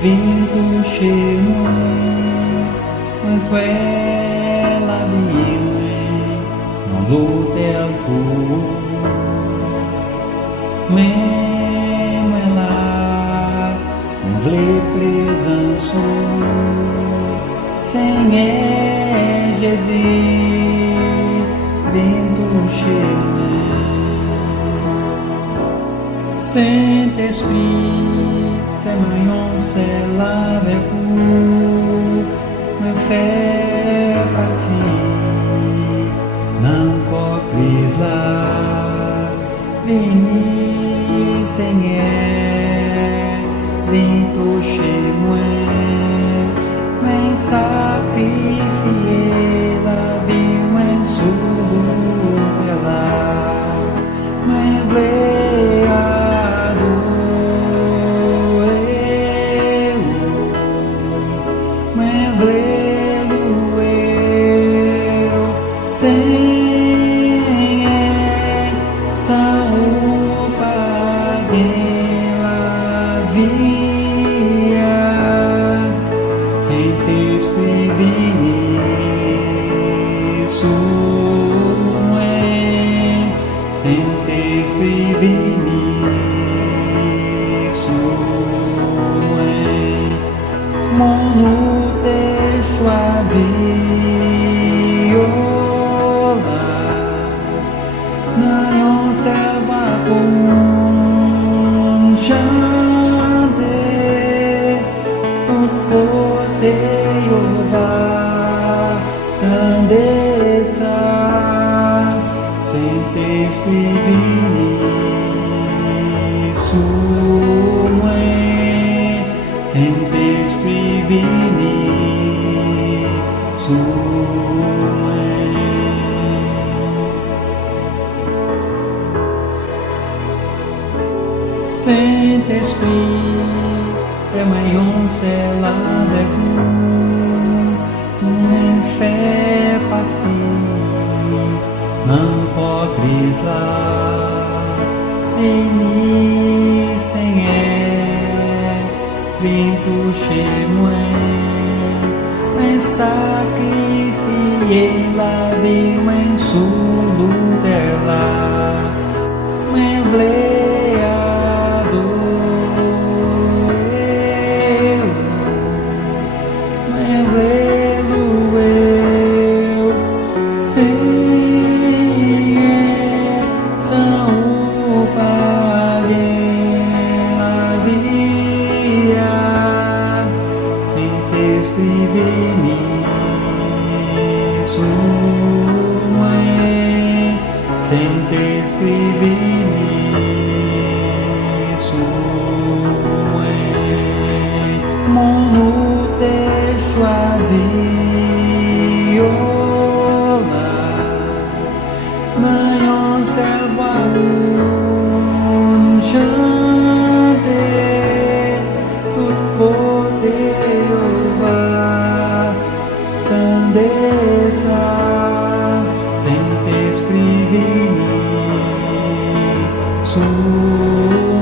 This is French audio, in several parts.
vindo cheio un fue la bine non lo tempo me la un vle presenço sem Jesus vindo cheio Saint-Esprit témoignons cela avec vous me fait partie n'importe crise là vini Seigneur vim toucher moi me sacrifier la vie moi sous dela me vler Saint-Esprit vini sur moi, Saint-Esprit vini sur moi, mon nom t'est choisi, oh là, n'ayons serva pour chanter, tout côté Jehová, grandeza, Saint-Esprit vini sur moi, Saint-Esprit vini sur moi. Saint-Esprit, témoignons cela avec nous, me fait partie, n'importe crise là, béni Seigneur, viens toucher moi, me sacrifier la vie, me sous dela, me vler Saint-Esprit vini sur moi, Saint-Esprit vini sur moi, mon nom t'est choisi, oh là, n'ayons serva un chanter, tout côté Saint-Esprit vini sur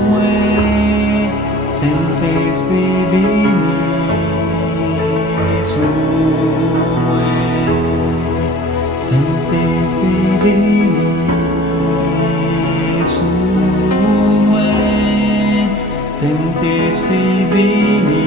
moi, Saint-Esprit vini sur moi, Saint-Esprit vini sur moi, Saint-Esprit vini